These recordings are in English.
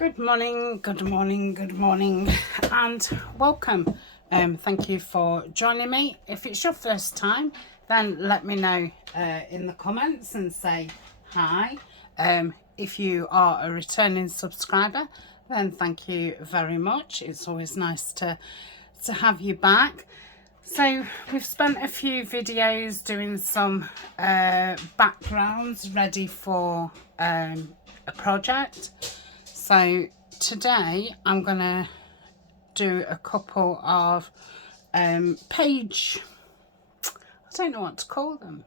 Good morning, good morning, good morning, and welcome. Thank you for joining me. If it's your first time, then let me know in the comments and say hi. If you are a returning subscriber, then thank you very much. It's always nice to have you back. So we've spent a few videos doing some backgrounds ready for a project. So today I'm going to do a couple of page, I don't know what to call them.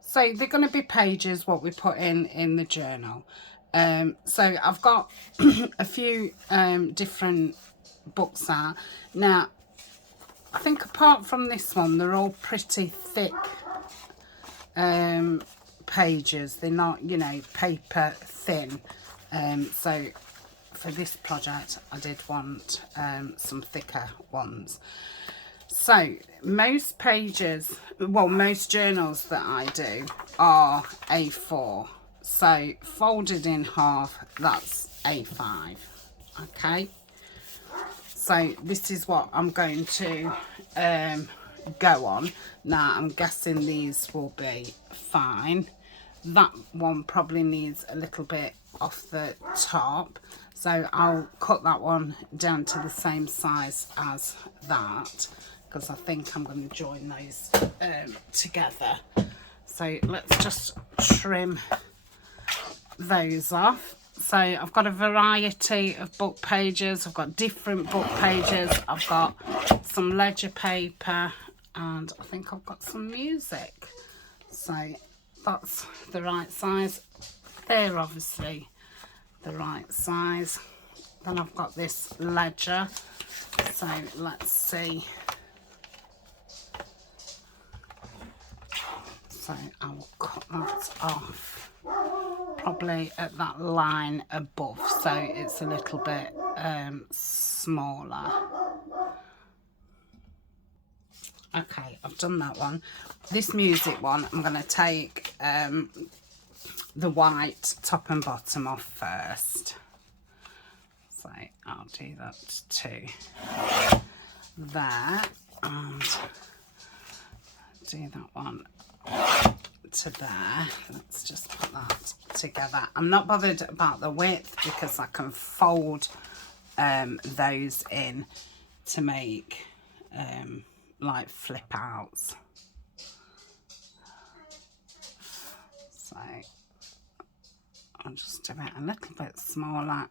So they're going to be pages what we put in the journal. So I've got a few different books out. Now, I think apart from this one, they're all pretty thick pages. They're not, you know, paper thin. So for this project I did want some thicker ones. So most pages, well, most journals that I do are A4. So folded in half, that's A5. Okay, so this is what I'm going to go on. Now I'm guessing these will be fine. That one probably needs a little bit off the top, so I'll cut that one down to the same size as that, because I think I'm going to join those together. So let's just trim those off. So I've got a variety of book pages. I've got different book pages. I've got some ledger paper, and I think I've got some music. So that's the right size. They're obviously the right size. Then I've got this ledger. So let's see. So I will cut that off probably at that line above, so it's a little bit smaller. Okay, I've done that one. This music one, I'm going to take the white top and bottom off first. So I'll do that too there, and do that one to there. Let's just put that together. I'm not bothered about the width because I can fold those in to make like flip outs. So I'll just do it a little bit smaller.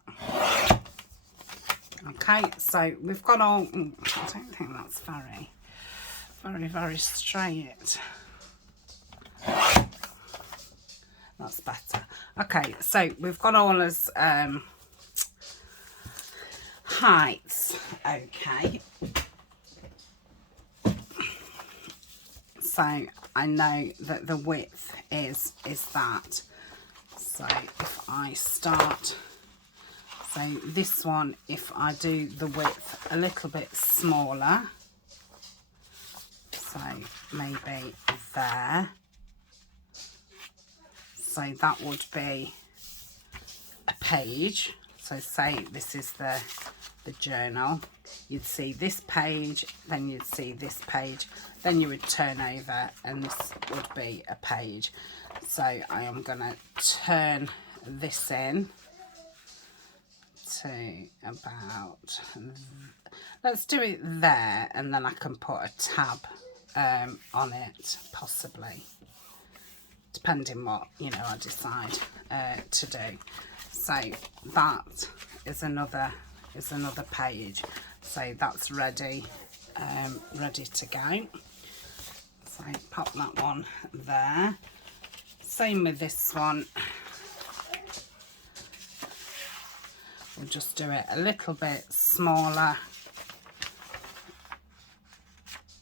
Okay, so we've got all, I don't think that's very straight. That's better. Okay, so we've got all as heights. Okay, so I know that the width is that. So if I start, so this one, if I do the width a little bit smaller, so maybe there, so that would be a page. So say this is the journal, you'd see this page, then you'd see this page, then you would turn over and this would be a page. So I am going to turn this in to about, let's do it there, and then I can put a tab on it, possibly, depending what, you know, I decide to do. So that is another page. So that's ready to go. So pop that one there. Same with this one. We'll just do it a little bit smaller.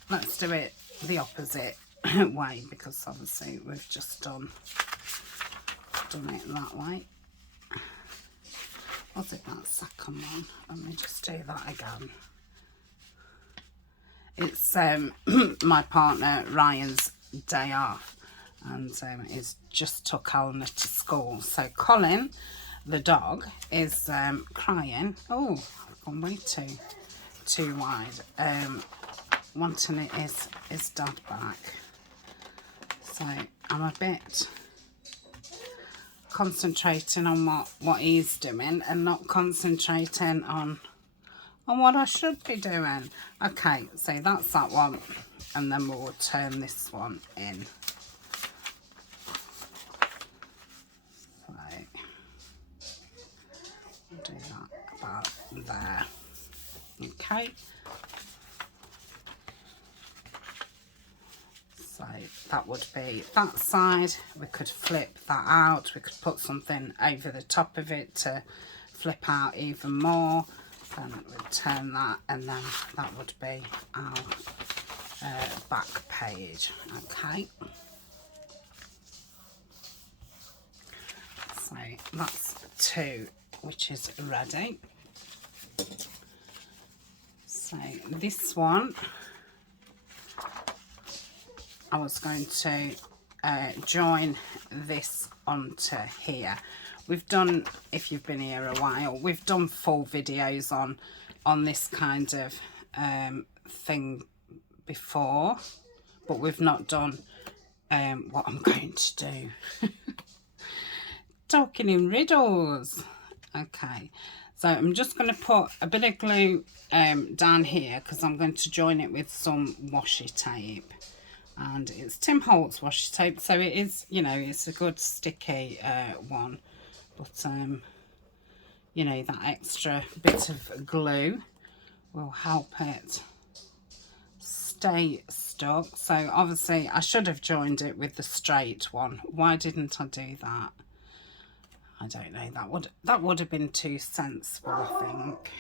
Let's do it the opposite way, because obviously we've just done it that way. Was it that second one? Let me just do that again. It's my partner Ryan's day off, and he's just took Eleanor to school. So Colin the dog is crying. Oh, I've gone way too wide. Wanting his dad back. So I'm a bit concentrating on what he's doing and not concentrating on what I should be doing. Okay, so that's that one, and then we'll turn this one in. So we'll do that about there. Okay. So that would be that side. We could flip that out. We could put something over the top of it to flip out even more. Then we'd turn that, and then that would be our back page. Okay. So that's 2, which is ready. So this one, I was going to join this onto here. We've done, if you've been here a while, we've done full videos on this kind of thing before, but we've not done what I'm going to do. Talking in riddles. Okay, so I'm just going to put a bit of glue down here, because I'm going to join it with some washi tape. And it's Tim Holtz washi tape, so it is, you know, it's a good sticky one. But, you know, that extra bit of glue will help it stay stuck. So, obviously, I should have joined it with the straight one. Why didn't I do that? I don't know. That would have been too sensible, I think.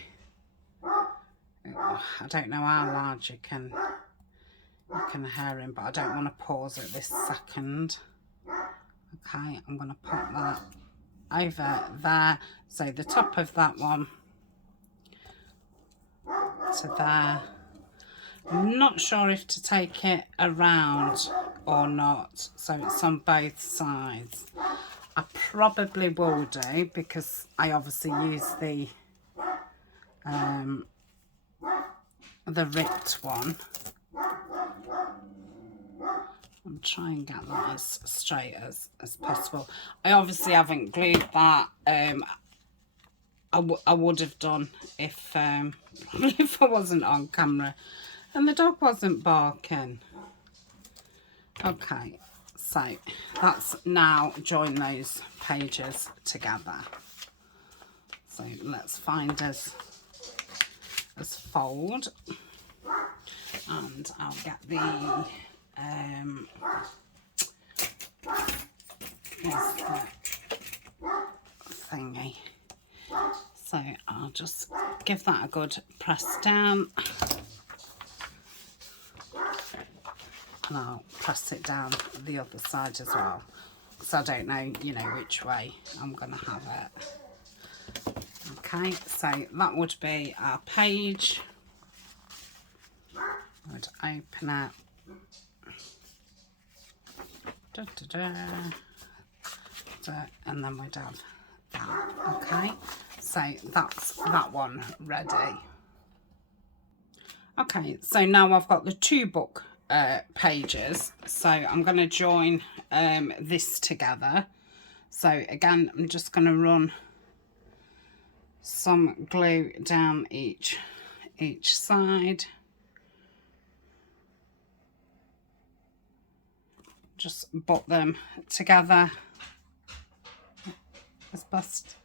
I don't know how large you can hair in, but I don't want to pause at this second. Okay, I'm going to put that over there. So the top of that one to there. I'm not sure if to take it around or not, so it's on both sides. I probably will do, because I obviously use the ripped one. I'm trying and get that as straight as possible. I obviously haven't glued that. I would have done if if I wasn't on camera and the dog wasn't barking. Okay, so that's now join those pages together. So let's find us fold, and I'll get the here's the thingy. So I'll just give that a good press down, and I'll press it down the other side as well, because I don't know, you know, which way I'm going to have it. Okay, so that would be our page. I would open it. Da, da, da, and then we'd have that. Okay, so that's that one ready. Okay, so now I've got the 2 book pages, so I'm going to join this together. So again, I'm just going to run some glue down each side. Just butt them together as best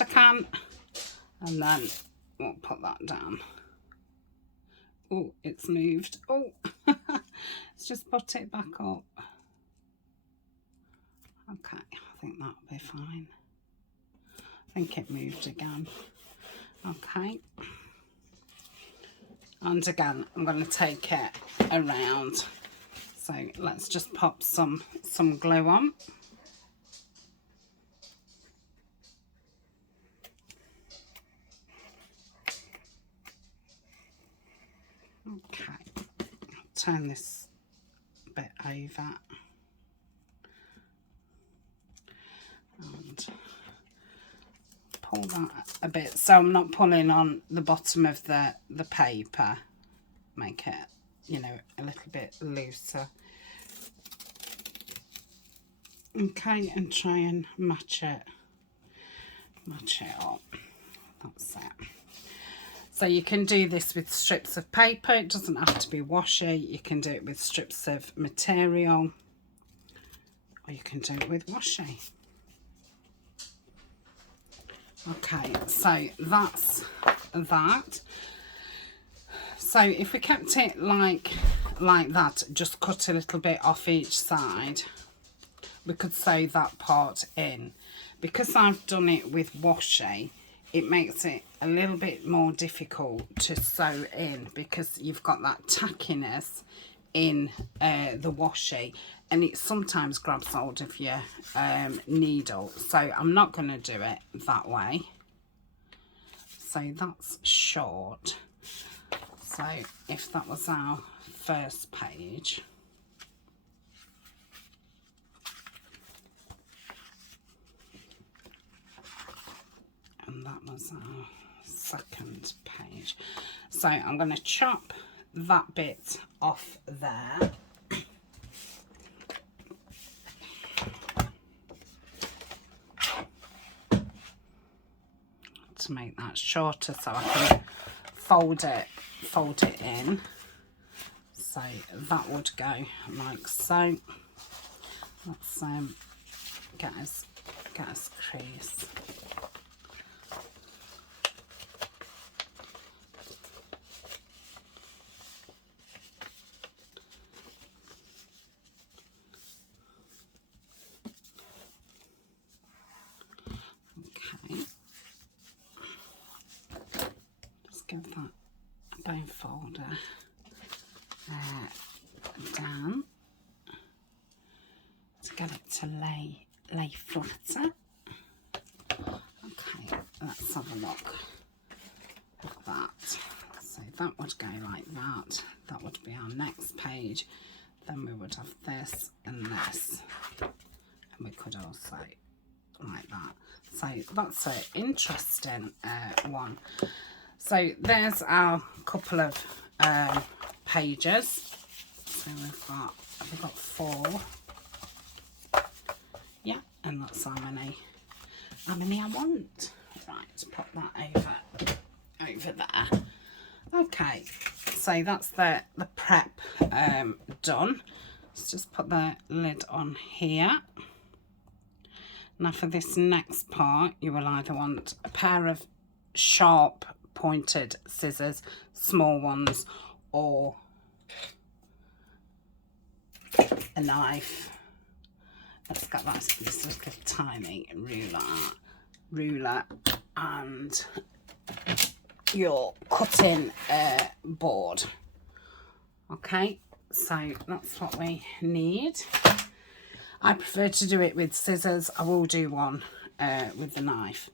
I can, and then we'll put that down. Oh, it's moved. Oh, let's just put it back up. Okay, I think that'll be fine. I think it moved again. Okay, and again I'm going to take it around. So let's just pop some glue on. Okay, I'll turn this bit over, and that a bit so I'm not pulling on the bottom of the paper. Make it, you know, a little bit looser. Okay, and try and match it up. That's it. So you can do this with strips of paper. It doesn't have to be washi. You can do it with strips of material, or you can do it with washi. Okay, so that's that. So if we kept it like that, just cut a little bit off each side, we could sew that part in. Because I've done it with washi, it makes it a little bit more difficult to sew in, because you've got that tackiness in the washi, and it sometimes grabs hold of your needle. So I'm not going to do it that way. So that's short. So if that was our first page, and that was our second page. So I'm going to chop that bit off there. To make that shorter, so I can fold it in. So that would go like so. Let's get us crease. Okay. Just give that a bone folder down to get it to lay flatter. Okay, let's have a look at that. So that would go like that. That would be our next page. Then we would have this and this, and we could also like that. So that's an interesting one. So there's our couple of pages. So we've got 4. Yeah, and that's how many I want. Right, pop that over there. Okay, so that's the prep done. Let's just put the lid on here. Now for this next part, you will either want a pair of sharp pointed scissors, small ones, or a knife. Let's get this little tiny ruler and your cutting board. Okay, so that's what we need. I prefer to do it with scissors. I will do one with the knife.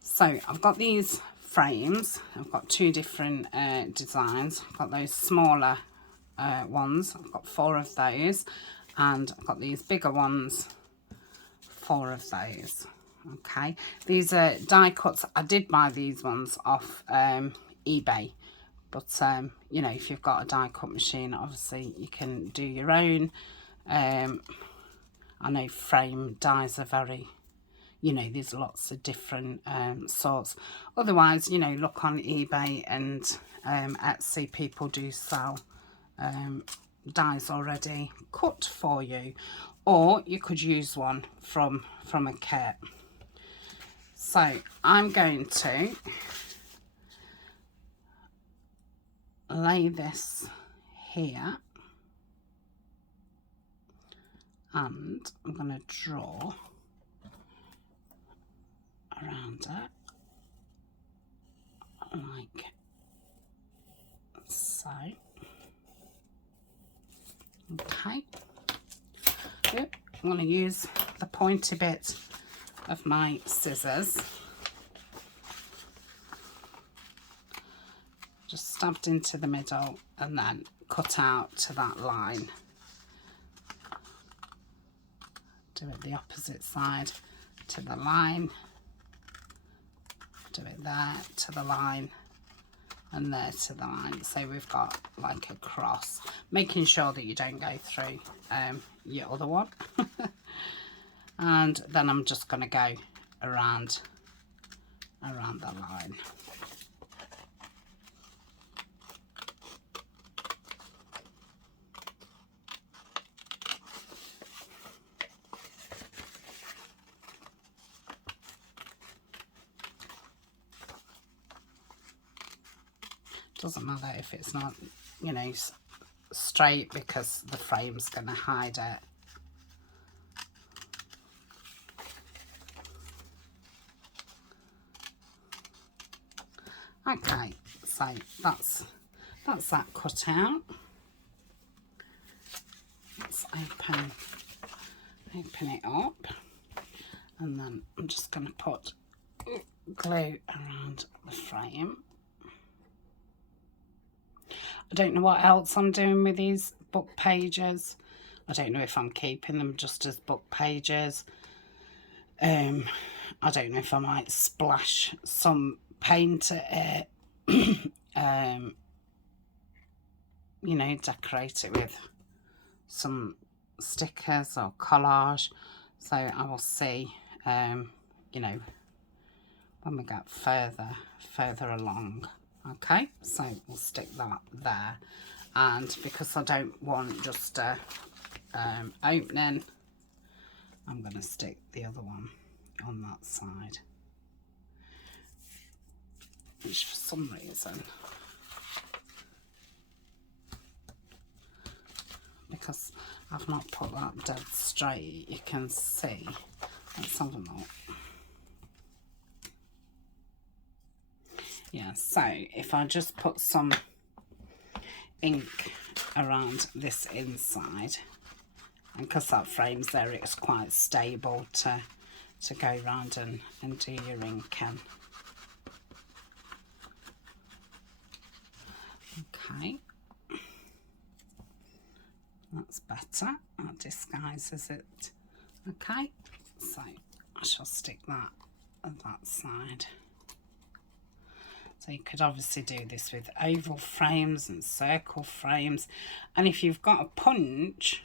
So I've got these frames. I've got 2 different designs. I've got those smaller ones. I've got 4 of those, and I've got these bigger ones, 4 of those. Okay, these are die cuts. I did buy these ones off eBay, but you know, if you've got a die cut machine, obviously you can do your own. I know frame dies are very, you know, there's lots of different sorts. Otherwise, you know, look on eBay and Etsy. People do sell dies already cut for you, or you could use one from a kit. So I'm going to lay this here, and I'm going to draw around it like so. Okay, I'm going to use the pointy bit of my scissors, just stabbed into the middle, and then cut out to that line. Do it the opposite side to the line, there to the line and there to the line, so we've got like a cross, making sure that you don't go through your other one. And then I'm just going to go around the line. Doesn't matter if it's not, you know, straight, because the frame's going to hide it. Okay, so that's that cut out. Let's open it up, and then I'm just going to put glue around the frame. I don't know what else I'm doing with these book pages. I don't know if I'm keeping them just as book pages. I don't know if I might splash some paint at it, you know, decorate it with some stickers or collage. So I will see, you know, when we get further along. Okay, so we'll stick that there, and because I don't want just a opening, I'm going to stick the other one on that side, which for some reason, because I've not put that dead straight, you can see. Let's have a look. Yeah, so if I just put some ink around this inside, and because that frame's there, it's quite stable to go round and do your ink in. Okay, that's better. That disguises it. Okay, so I shall stick that on that side. So you could obviously do this with oval frames and circle frames. And if you've got a punch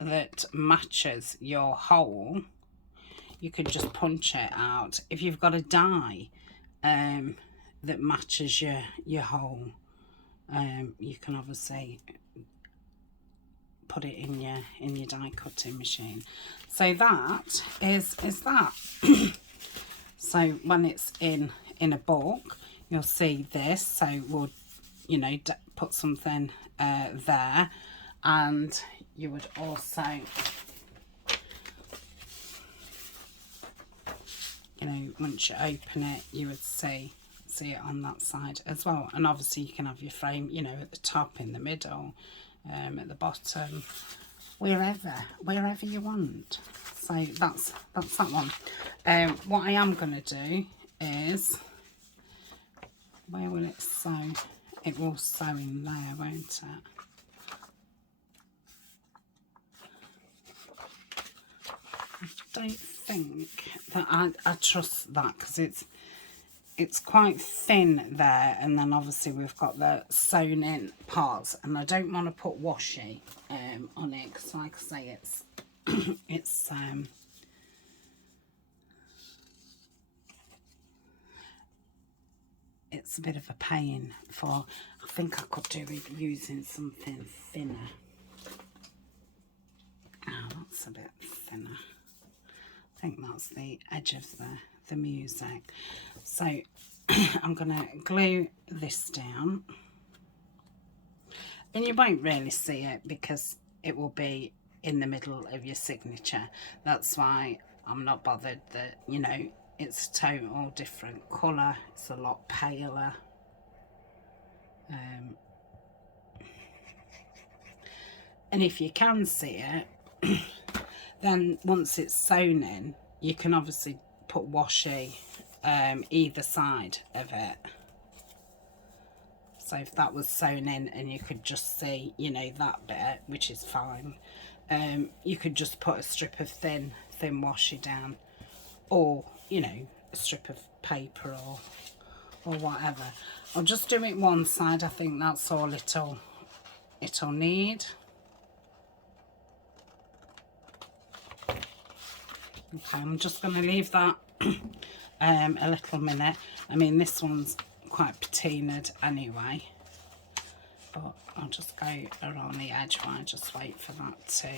that matches your hole, you could just punch it out. If you've got a die that matches your hole, you can obviously put it in your die cutting machine. So that is that. So when it's in a book, you'll see this. So we'll, you know, put something there, and you would also, you know, once you open it, you would see it on that side as well. And obviously you can have your frame, you know, at the top, in the middle, at the bottom, wherever you want. So that's that one. What I am going to do is, where will it sew? It will sew in there, won't it? I don't think that I trust that, because it's quite thin there, and then obviously we've got the sewn in parts, and I don't want to put washi on it, because like I say, it's a bit of a pain. I think I could do with using something thinner. Oh, that's a bit thinner. I think that's the edge of the music. So I'm going to glue this down, and you won't really see it because it will be in the middle of your signature. That's why I'm not bothered that, you know, it's a total different colour. It's a lot paler. And if you can see it, then once it's sewn in, you can obviously put washi either side of it. So if that was sewn in and you could just see, you know, that bit, which is fine, you could just put a strip of thin washi down, or, you know, a strip of paper or whatever. I'll just do it one side. I think that's all it'll need. Okay, I'm just going to leave that a little minute. I mean, this one's quite patinaed anyway, but I'll just go around the edge while I just wait for that to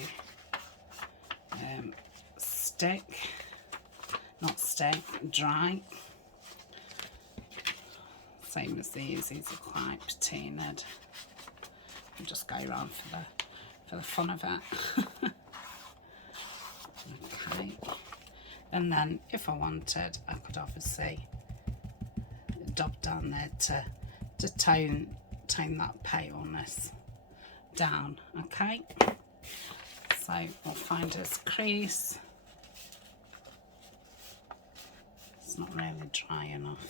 dry. Same as these are quite patinaed. I'll just go around for the fun of it. Okay, and then if I wanted, I could obviously dab down there to tone that paleness down. Okay, so we'll find this crease. It's not really dry enough,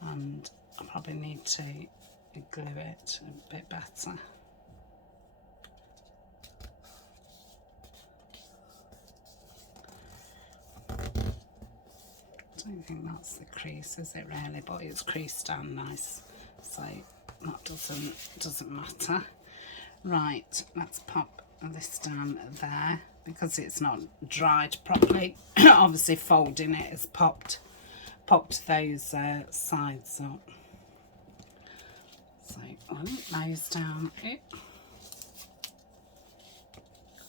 and I probably need to glue it a bit better. I don't think that's the crease, is it really? But it's creased down nice, so that doesn't matter. Right, let's pop this down there because it's not dried properly. Obviously, folding it has popped those sides up. So I'll link those down.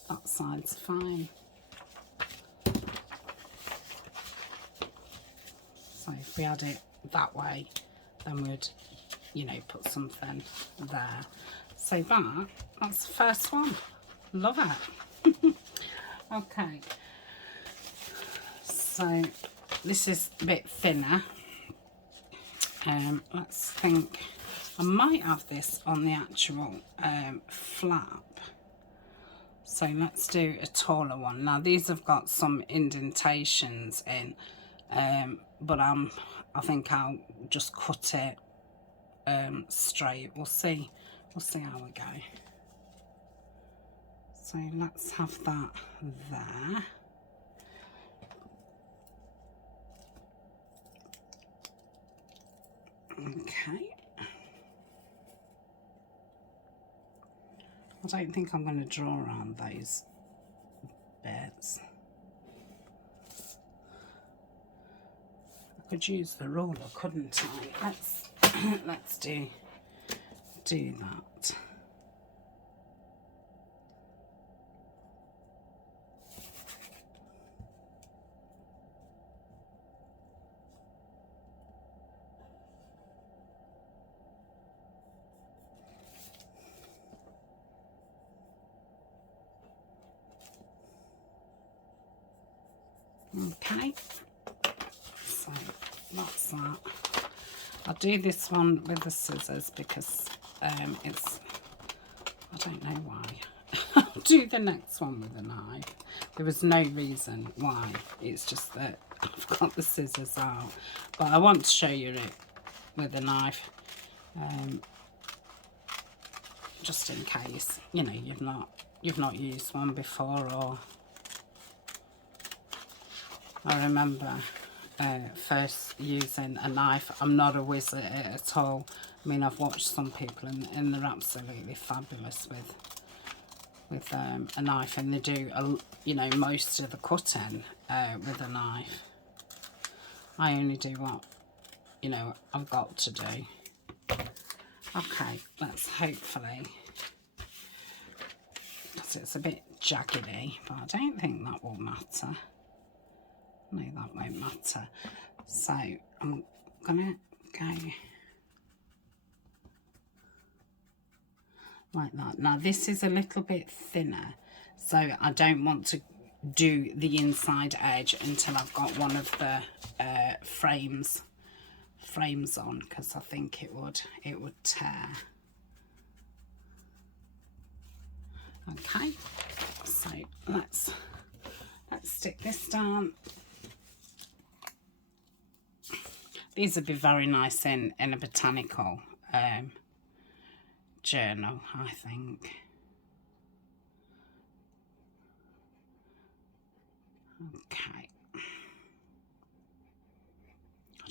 That side's fine. So if we had it that way, then we'd, you know, put something there. So that's the first one. Love it. Okay. So this is a bit thinner. Let's think. I might have this on the actual flap. So let's do a taller one. Now these have got some indentations in. But I think I'll just cut it straight. We'll see how we go. So let's have that there. Okay. I don't think I'm going to draw around those bits. I could use the ruler, couldn't I? Let's do that. Okay, so that's that. I'll do this one with the scissors because it's, I don't know why. I'll do the next one with a knife. There was no reason why, it's just that I've got the scissors out. But I want to show you it with a knife, just in case, you know, you've not used one before. Or I remember first using a knife. I'm not a whiz at it at all. I mean, I've watched some people and they're absolutely fabulous with a knife, and they do you know, most of the cutting with a knife. I only do what, you know, I've got to do. Okay, let's hopefully, because it's a bit jaggedy, but I don't think that will matter. No, that won't matter. So I'm gonna go like that. Now this is a little bit thinner, so I don't want to do the inside edge until I've got one of the frames on, because I think it would tear. Okay, so let's stick this down. These would be very nice in a botanical journal, I think. Okay.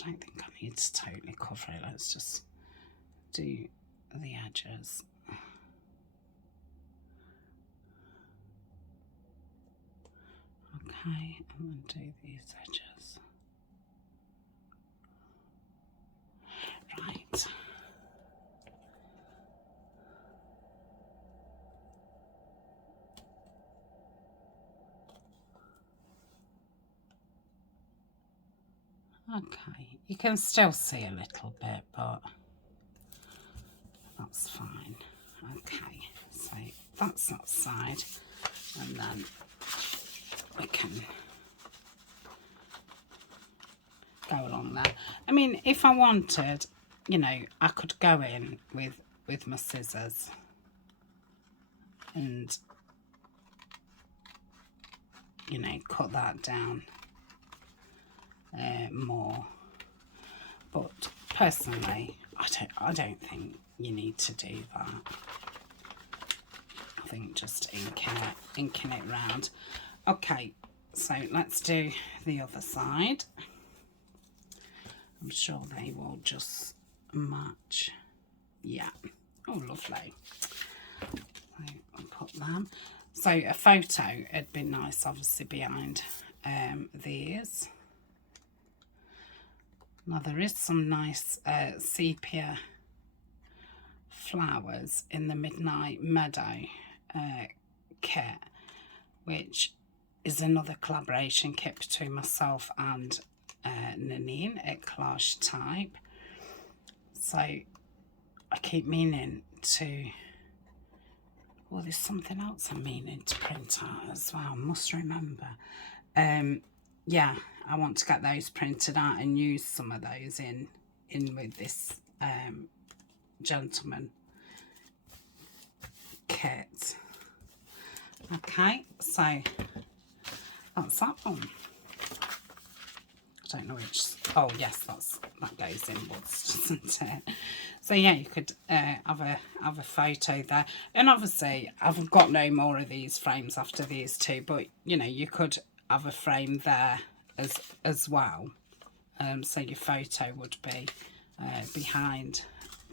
don't think I need to totally cover it. Let's just do the edges. Okay, and then do these edges. Right. Okay, you can still see a little bit, but that's fine. Okay, so that's that side, and then we can go along there. I mean, if I wanted, you know, I could go in with my scissors and, you know, cut that down more, but personally I don't think you need to do that. I think just inking it round. Okay, so let's do the other side. I'm sure they will just match. Yeah. Oh, lovely. So I'll put them. So a photo, it'd be nice obviously behind these. Now there is some nice sepia flowers in the Midnight Meadow kit, which is another collaboration kit between myself and Nanine at Collage Type. So I keep meaning to, well, there's something else I'm meaning to print out as well, must remember. Yeah, I want to get those printed out and use some of those in with this gentleman kit. Okay, so that's that one. I don't know which. Oh yes, that goes inwards, doesn't it? So yeah, you could have a photo there, and obviously I've got no more of these frames after these two, but you know, you could have a frame there as well. So your photo would be behind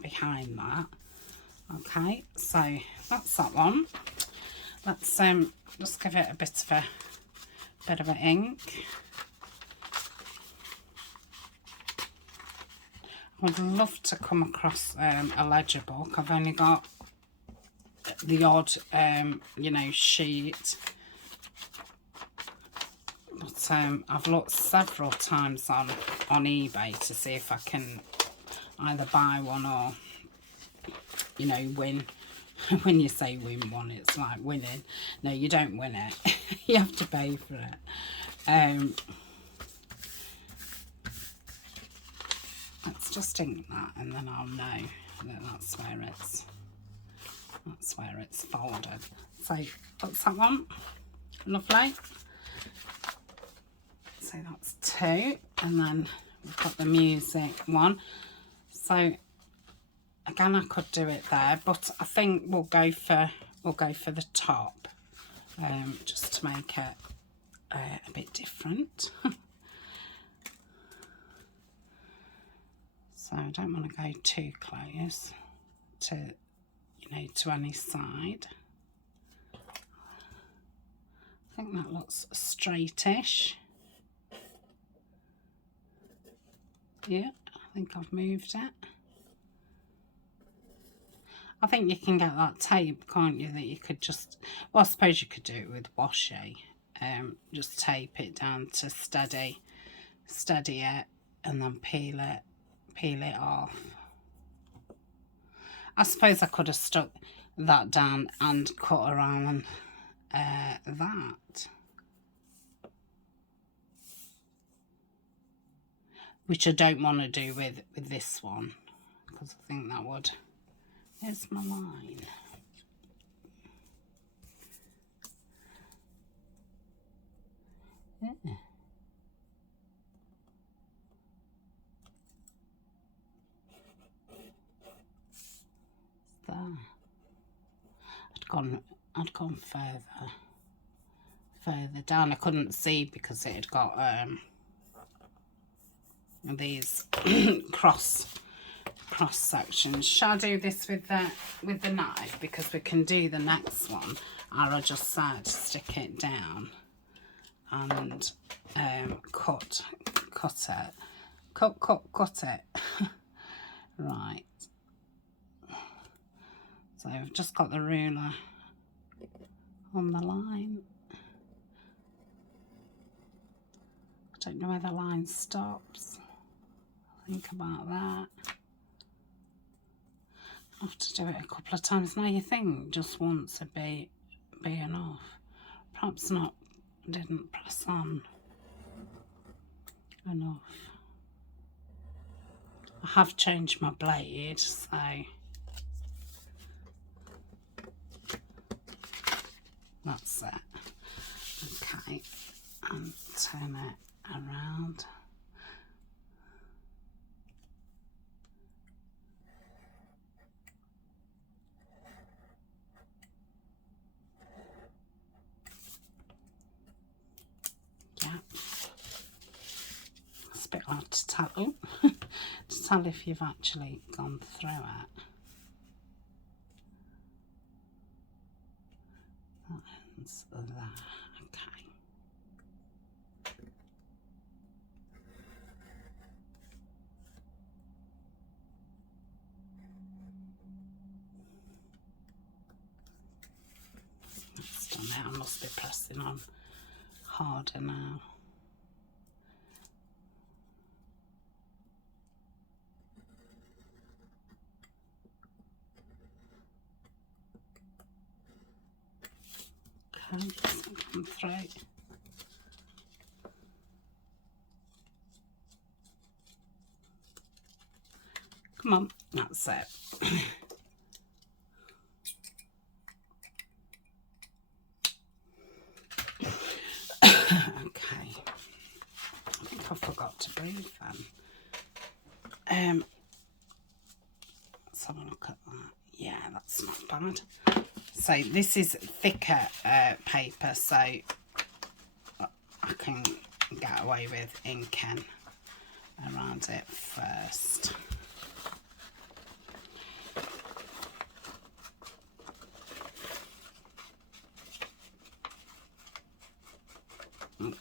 that. Okay, so that's that one. Let's just give it a bit of an ink. I would love to come across a ledger book. I've only got the odd you know, sheet, but I've looked several times on eBay to see if I can either buy one or, you know, win. When you say win one, it's like winning. No, you don't win it. You have to pay for it. Let's just ink that, and then I'll know that that's where it's folded. So that's that one. Lovely. So that's two, and then we've got the music one. So again, I could do it there, but I think we'll go for the top, just to make it a bit different. So I don't want to go too close to, you know, to any side. I think that looks straightish. Yeah, I think I've moved it. I think you can get that tape, can't you, that you could just, well, I suppose you could do it with washi. Just tape it down to steady it, and then peel it off. I suppose I could have stuck that down and cut around that, which I don't want to do with this one, because I think that would, there's my line. Yeah. There. I'd gone further down. I couldn't see because it had got these cross sections. Shall I do this with the knife, because we can do the next one, or I just said stick it down and cut it. Right, so I've just got the ruler on the line. I don't know where the line stops. Think about that. I have to do it a couple of times. Now you think just once would be enough. Perhaps not, didn't press on enough. I have changed my blade, so that's it. Okay, and turn it around. Bit hard to tell, to tell if you've actually gone through it. That ends there. Okay. That's done now. I must be pressing on harder now. Okay, just come through. Come on, that's it. Okay, I think I forgot to breathe then. Let's have a look at that. Yeah, that's not bad. So this is thicker paper, so I can get away with inking around it first. Okay.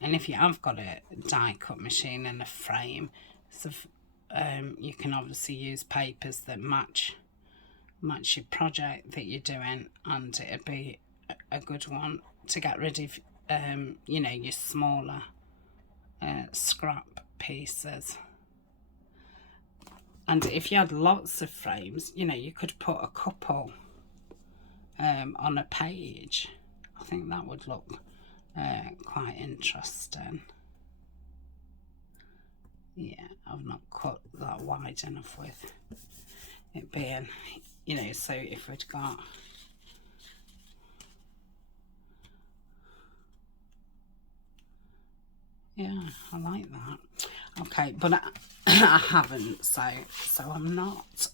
And if you have got a die cut machine and a frame, so you can obviously use papers that match your project that you're doing, and it'd be a good one to get rid of you know, your smaller scrap pieces. And if you had lots of frames, you know, you could put a couple on a page. I think that would look quite interesting. Yeah, I've not cut that wide enough with it being, you know, so if we'd got yeah, I like that. Okay, but I haven't, so I'm not.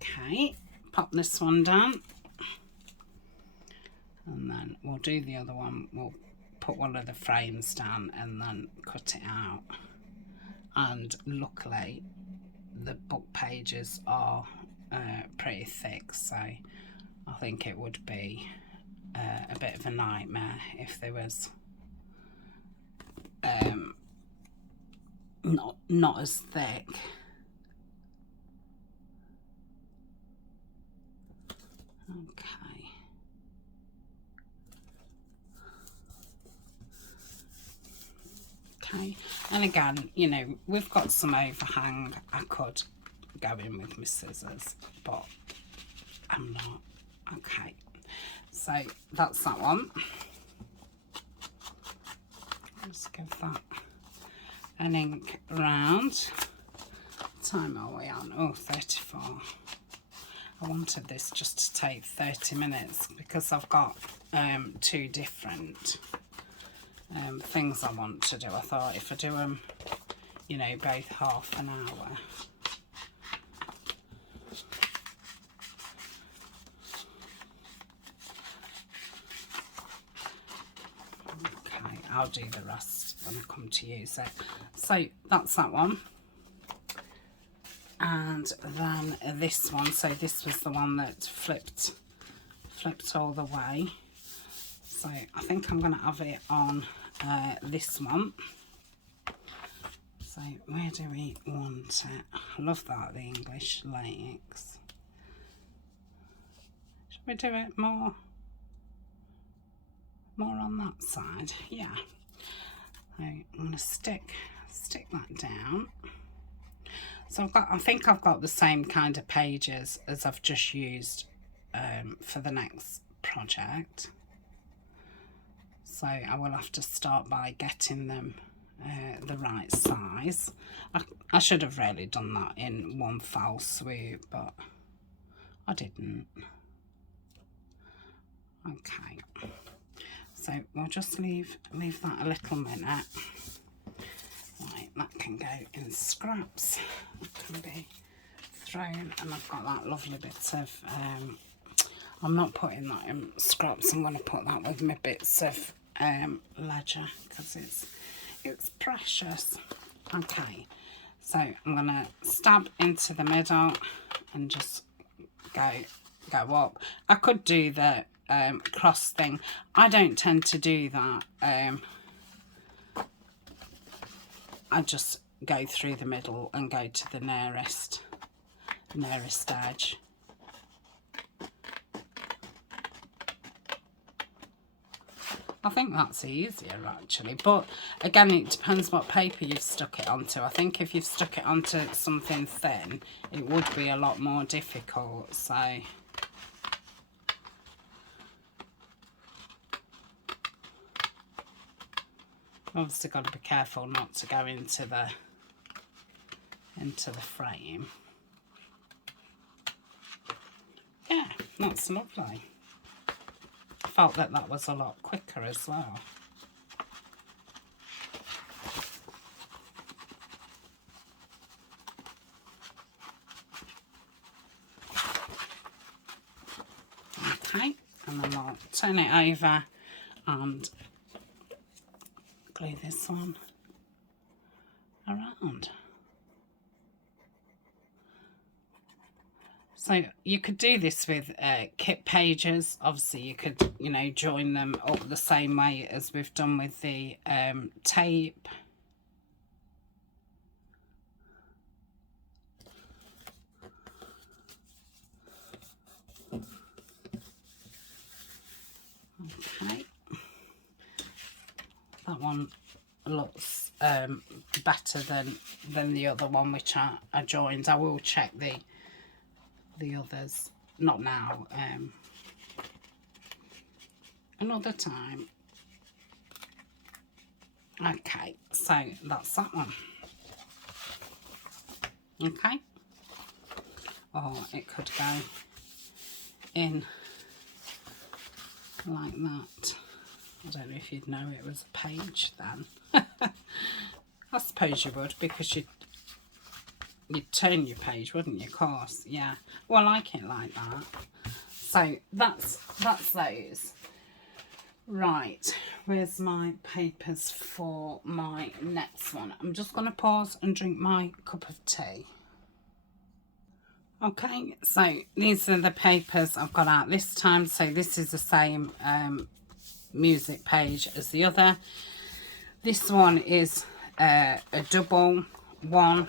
Okay, pop this one down, and then we'll do the other one. We'll put one of the frames down and then cut it out. And luckily the book pages are pretty thick, so I think it would be a bit of a nightmare if there was not as thick. Okay. Okay, and again, you know, we've got some overhang. I could go in with my scissors, but I'm not. Okay, so that's that one. Let's give that an ink round. What time are we on? Oh, 34. I wanted this just to take 30 minutes because I've got two different things I want to do. I thought if I do them, you know, both half an hour. Okay, I'll do the rest when I come to use it. So that's that one. And then this one, so this was the one that flipped all the way. So I think I'm going to have it on this one. So where do we want it? I love that, the English latex. Should we do it more on that side? Yeah. So I'm going to stick that down. So I think I've got the same kind of pages as I've just used for the next project. So I will have to start by getting them the right size. I should have really done that in one foul swoop, but I didn't. Okay, so we'll just leave that a little minute. Right, that can go in scraps. That can be thrown, and I've got that lovely bit of I'm not putting that in scraps. I'm going to put that with my bits of ledger because it's precious. Okay, so I'm going to stab into the middle and just go up. I could do the cross thing. I don't tend to do that. I just go through the middle and go to the nearest edge. I think that's easier actually, but again it depends what paper you've stuck it onto. I think if you've stuck it onto something thin it would be a lot more difficult, so obviously got to be careful not to go into the frame. Yeah, that's lovely. I felt that was a lot quicker as well. Okay, and then I'll turn it over and glue this one around. So you could do this with kit pages. Obviously you could, you know, join them up the same way as we've done with the tape. Okay. That one looks better than the other one which I joined. I will check the others, not now, another time. Okay, so that's that one. Okay, or it could go in like that. I don't know if you'd know it was a page then. I suppose you would, because you'd turn your page, wouldn't you? Of course, yeah. Well, I like it like that. So that's those. Right, where's my papers for my next one? I'm just going to pause and drink my cup of tea. Okay, so these are the papers I've got out this time. So this is the same music page as the other. This one is a double one,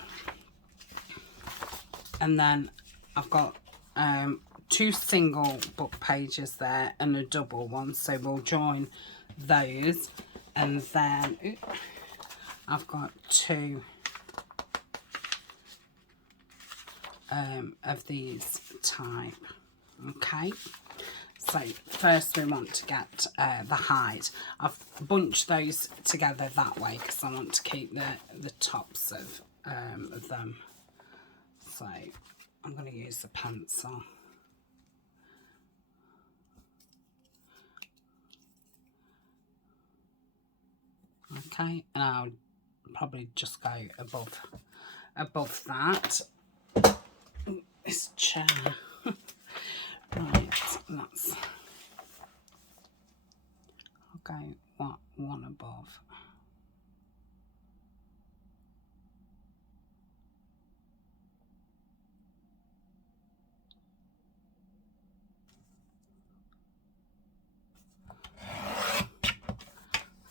and then I've got two single book pages there and a double one, so we'll join those. And then I've got two of these type. Okay, so first we want to get the hide. I've bunched those together that way because I want to keep the tops of them. So I'm going to use the pencil. Okay, and I'll probably just go above that. This chair. Right, that's, I'll go one above.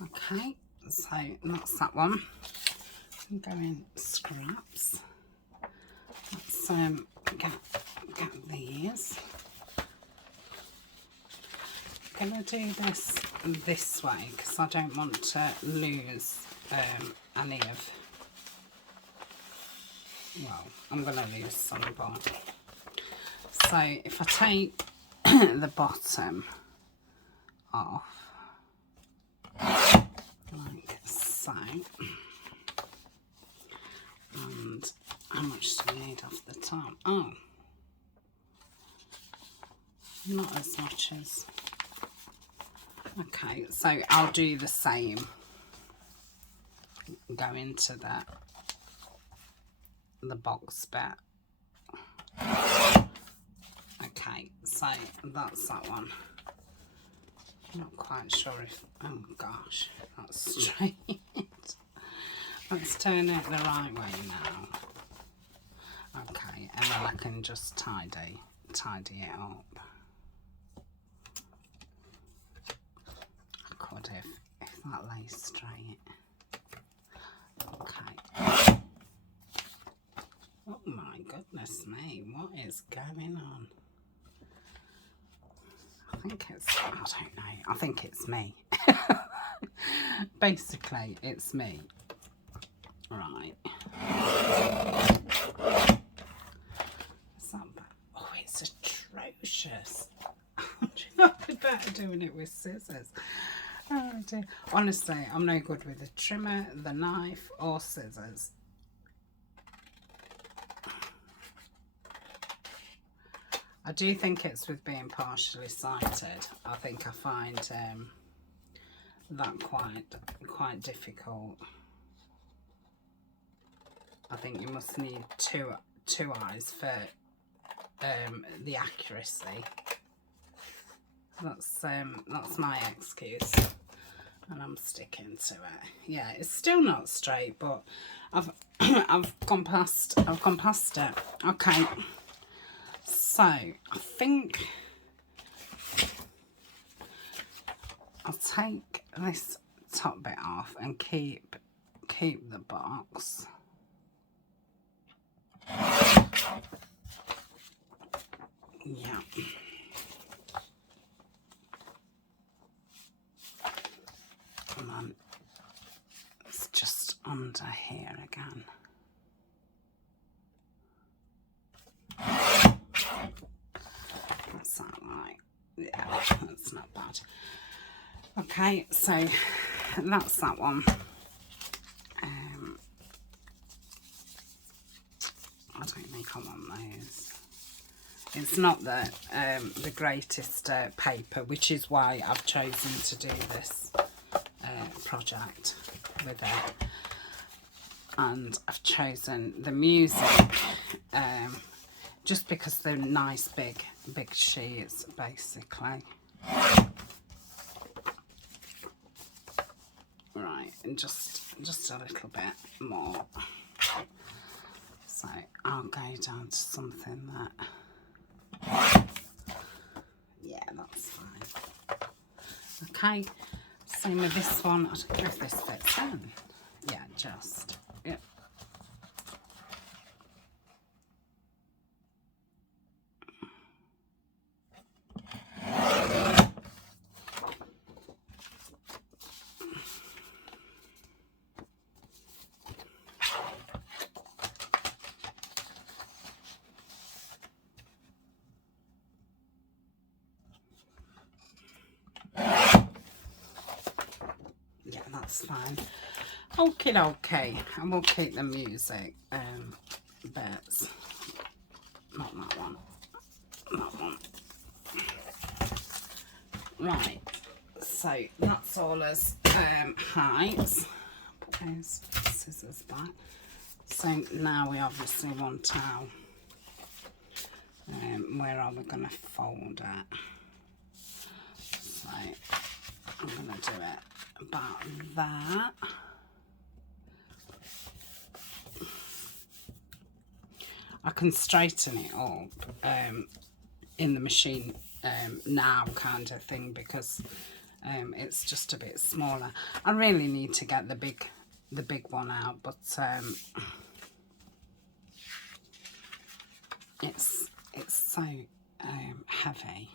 Okay, so that's that one. I'm going scraps. Let's get these. I'm going to do this way because I don't want to lose any of, well, I'm going to lose some, but so if I take the bottom off like so, and how much do we need off the top? Oh, not as much as, okay, so I'll do the same, go into the box bit. Okay, so that's that one. I'm not quite sure if, oh gosh, that's straight. Let's turn it the right way now. Okay, and then I can just tidy it up. I could if that lays straight. Okay. Oh my goodness me, what is going on? I think it's, I don't know, I think it's me. Basically, it's me. Right. Is that bad? Oh, it's atrocious. I'd be better doing it with scissors. Oh dear. Honestly, I'm no good with the trimmer, the knife, or scissors. I do think it's with being partially sighted. I think I find that quite difficult. I think you must need two eyes for the accuracy. That's my excuse, and I'm sticking to it. Yeah, it's still not straight, but I've gone past it. Okay. So I think I'll take this top bit off and keep the box. Yeah. And then it's just under here again. That's that right? Yeah, that's not bad. Okay, so that's that one. I don't think I want those. It's not the greatest paper, which is why I've chosen to do this project with it. And I've chosen the music just because they're nice big sheets, basically. Right, and just a little bit more. So I'll go down to something that, yeah, that's fine. Okay, same with this one. I don't know if this fits in. Yeah, just, yeah. That's fine. Okay, and we'll keep the music bits. Not that one. That one. Right. So that's all as heights. those scissors back. So now we obviously want our, where are we going to fold it? So I'm going to do it about that. I can straighten it up in the machine now, kind of thing, because it's just a bit smaller. I really need to get the big one out, but it's so heavy.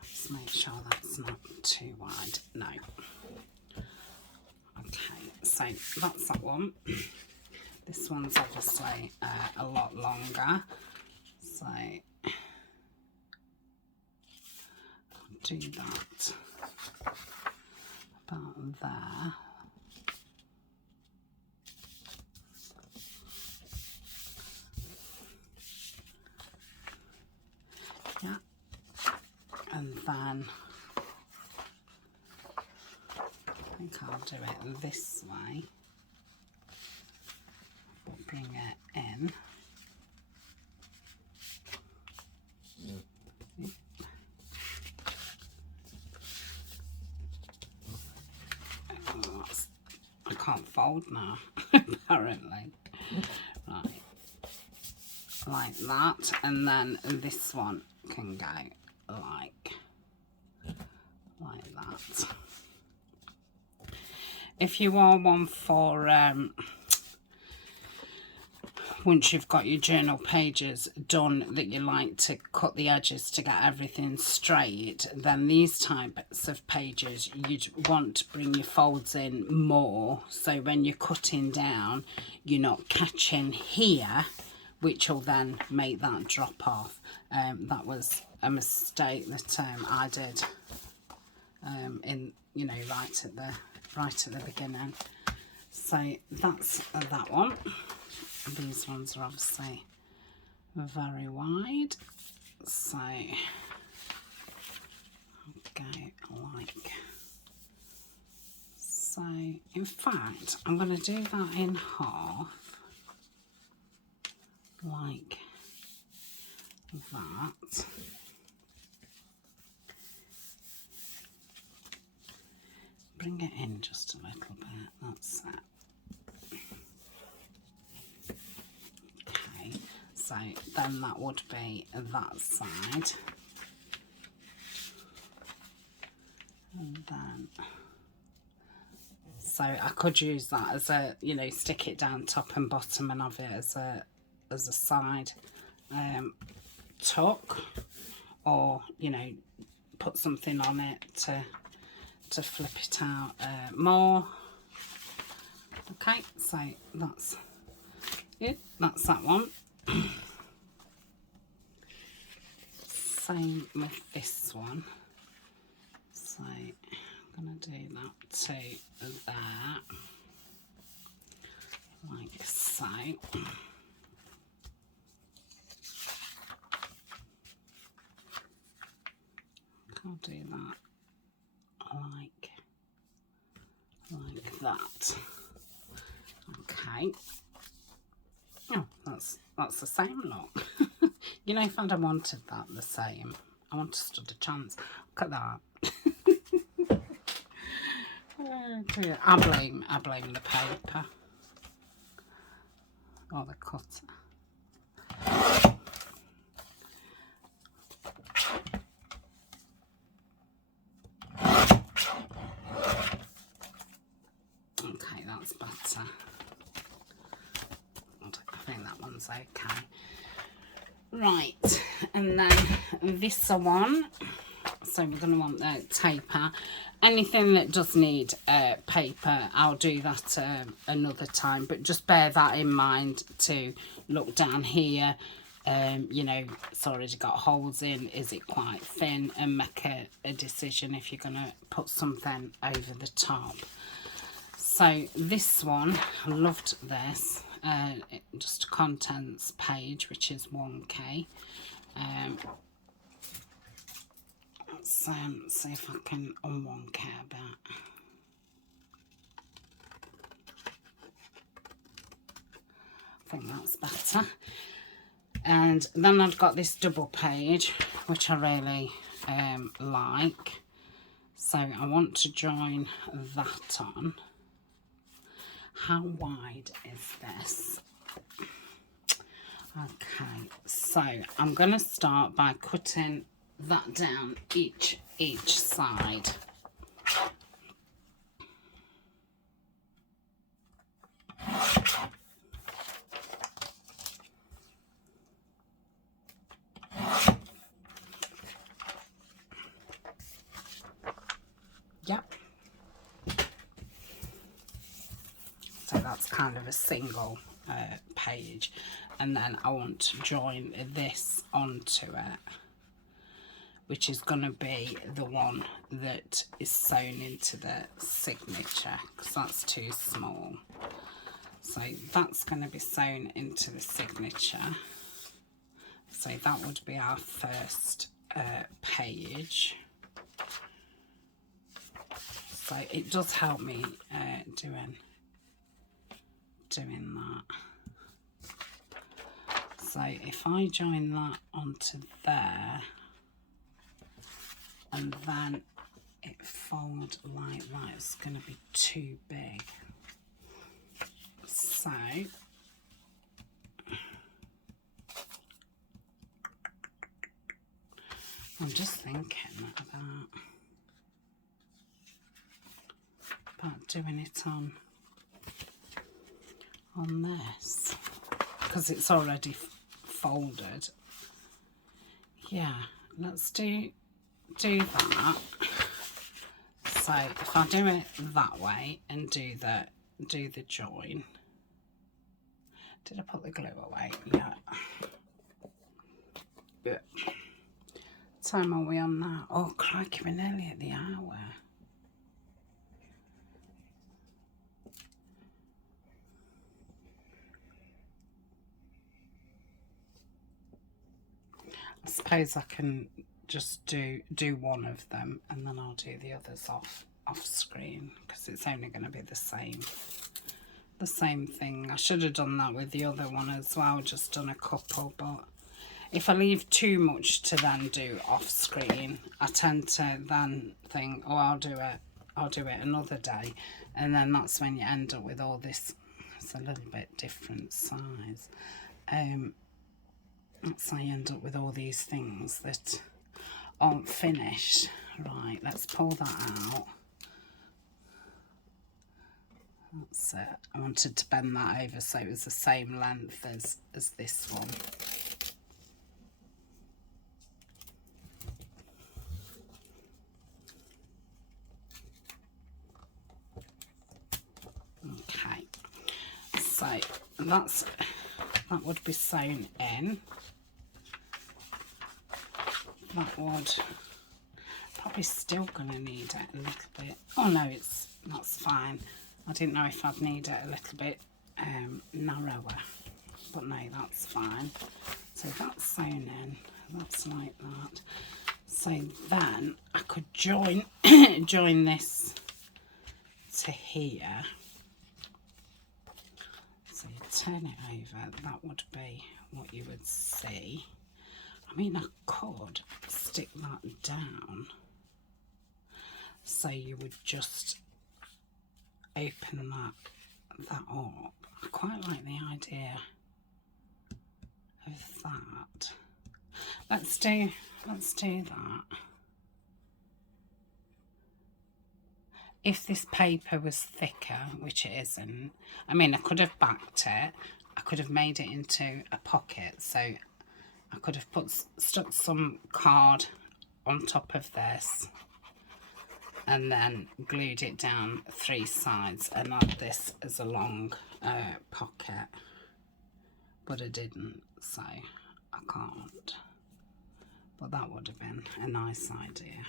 Let's make sure that's not too wide. No. Okay, so that's that one. This one's obviously a lot longer, so I'll do that about there. Yeah, and then I think I'll do it this way. Bring it in. Oh, I can't fold now, apparently. Right, like that, and then this one can go like that. If you are one for once you've got your journal pages done, that you like to cut the edges to get everything straight, then these types of pages you'd want to bring your folds in more, so when you're cutting down you're not catching here, which will then make that drop off. That was a mistake that I did in, you know, right at the beginning. So that's that one. These ones are obviously very wide, so go like so. In fact, I'm going to do that in half, like that. Bring it in just a little bit, that's it. So then that would be that side, and then so I could use that as a, you know, stick it down top and bottom and have it as a side tuck, or, you know, put something on it to flip it out more. Okay, so that's it. That's that one. Same with this one, so I'm going to do that to there, like so. I'll do that like that. Okay. Oh, that's the same look. You know, if I'd have wanted that the same, I want to stood a chance. Look at that. Oh dear. I blame the paper or the cutter. Okay, that's better. I think that one's okay. Right, and then this one, so we're going to want the taper. Anything that does need paper, I'll do that another time, but just bear that in mind to look down here. You know, it's already got holes in, is it quite thin, and make a decision if you're going to put something over the top. So this one, I loved this. Just a contents page, which is 1K. Let's let's see if I can unwonk it a bit. I think that's better. And then I've got this double page, which I really like. So I want to join that on. How wide is this? Okay, so I'm going to start by cutting that down each side. Yep. So that's kind of a single page, and then I want to join this onto it, which is going to be the one that is sewn into the signature, because that's too small. So that's going to be sewn into the signature. So that would be our first page. So it does help me doing that. So if I join that onto there, and then it fold like that, it's going to be too big. So I'm just thinking about doing it on this, because it's already folded. Yeah, let's do that. So if I do it that way and do the join. Did I put the glue away? Yeah. Time are we on now? Oh crikey, we're nearly at the hour. I suppose I can just do one of them, and then I'll do the others off screen, because it's only going to be the same thing. I should have done that with the other one as well, just done a couple, but if I leave too much to then do off screen, I tend to then think, oh, I'll do it another day, and then that's when you end up with all this. It's a little bit different size. So I end up with all these things that aren't finished. Right, let's pull that out. That's it. I wanted to bend that over so it was the same length as this one. Okay, so that would be sewn in. That would probably still gonna need it a little bit. Oh no, that's fine. I didn't know if I'd need it a little bit narrower, but no, that's fine. So that's sewn in. That's like that. So then I could join this to here. So you turn it over. That would be what you would see. I mean, I could stick that down, so you would just open that up. I quite like the idea of that. Let's do that. If this paper was thicker, which it isn't, I mean, I could have backed it. I could have made it into a pocket, so I could have stuck some card on top of this and then glued it down 3 sides and had this as a long pocket, but I didn't, so I can't. But that would have been a nice idea.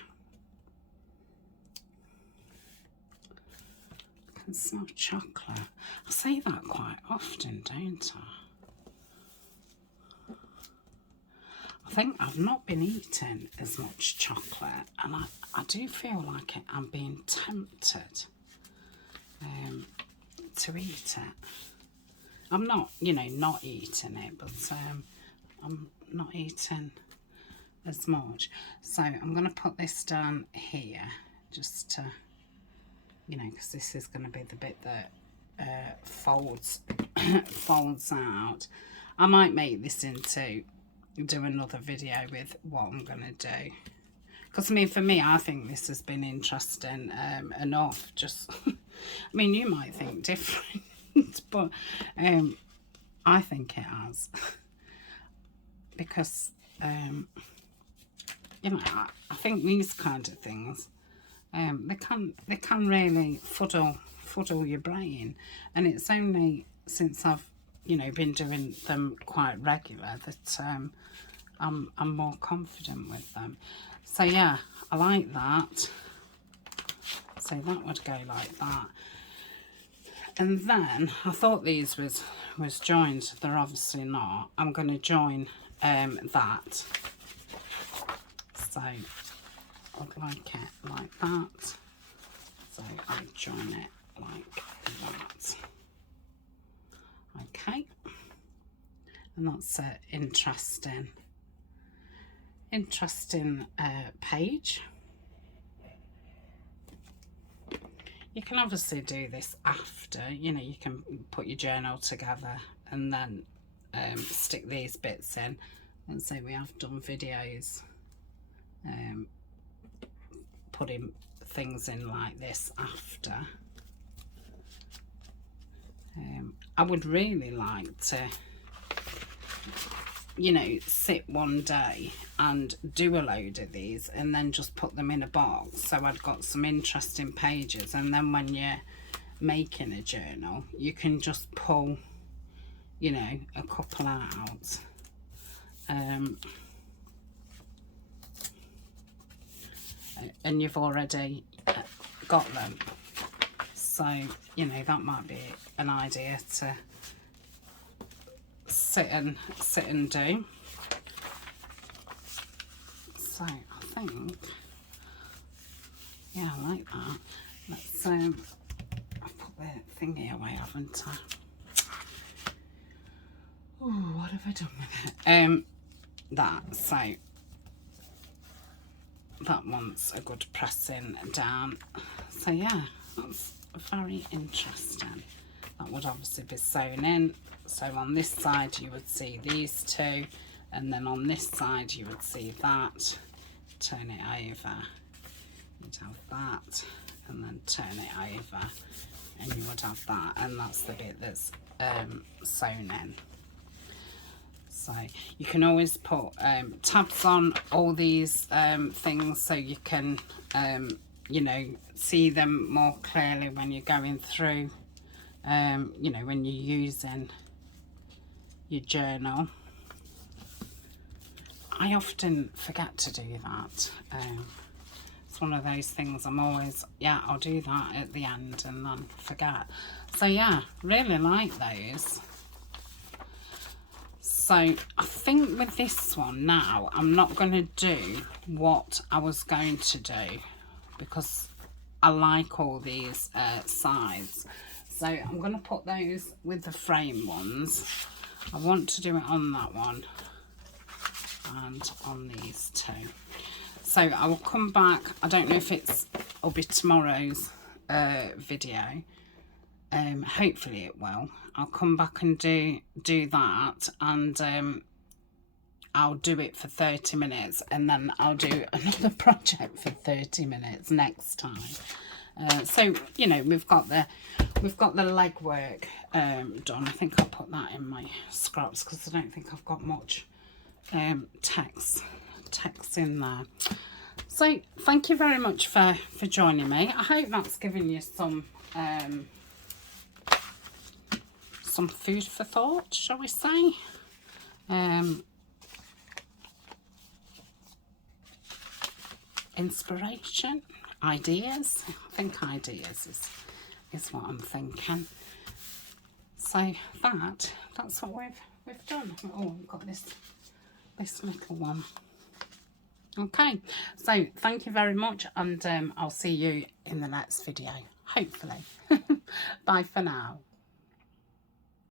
I can smell chocolate. I say that quite often, don't I? I think I've not been eating as much chocolate, and I do feel like I'm being tempted to eat it. I'm not, you know, not eating it, but I'm not eating as much. So I'm going to put this down here just to, you know, because this is going to be the bit that folds out. I might make this into do another video with what I'm going to do, because I mean, for me, I think this has been interesting enough. Just I mean, you might think different but I think it has because you know, I think these kind of things they can really fuddle your brain, and it's only since I've, you know, been doing them quite regular that I'm more confident with them. So yeah, I like that. So that would go like that. And then I thought these was joined. They're obviously not. I'm going to join that. So I'd like it like that. So I join it like that. Okay. And that's an interesting page. You can obviously do this after, you know, you can put your journal together and then stick these bits in, and say we have done videos putting things in like this after. I would really like to, you know, sit one day and do a load of these and then just put them in a box, so I've got some interesting pages, and then when you're making a journal you can just pull, you know, a couple out. And you've already got them, so you know, that might be an idea to sit and do. So I think, yeah, I like that. Let's I've put the thingy away, haven't I? Oh, what have I done with it? That, so that wants a good pressing down. So yeah, that's very interesting. That would obviously be sewn in. So on this side you would see these two, and then on this side you would see that. Turn it over, you'd have that, and then turn it over and you would have that, and that's the bit that's sewn in. So you can always put tabs on all these things, so you can you know, see them more clearly when you're going through, you know, when you're using your journal. I often forget to do that. It's one of those things I'm always, yeah, I'll do that at the end and then forget. So yeah, really like those. So I think with this one now, I'm not going to do what I was going to do, because I like all these sides. So I'm going to put those with the frame ones. I want to do it on that one and on these two. So I will come back. I don't know if it'll be tomorrow's video. Hopefully it will. I'll come back and do that, and I'll do it for 30 minutes, and then I'll do another project for 30 minutes next time. So you know, we've got the legwork done. I think I'll put that in my scraps, because I don't think I've got much text in there. So thank you very much for joining me. I hope that's given you some food for thought, shall we say. Inspiration, ideas. I think ideas is what I'm thinking. So that's what we've done. Oh, we've got this this little one. Okay, so thank you very much, and I'll see you in the next video, hopefully. Bye for now.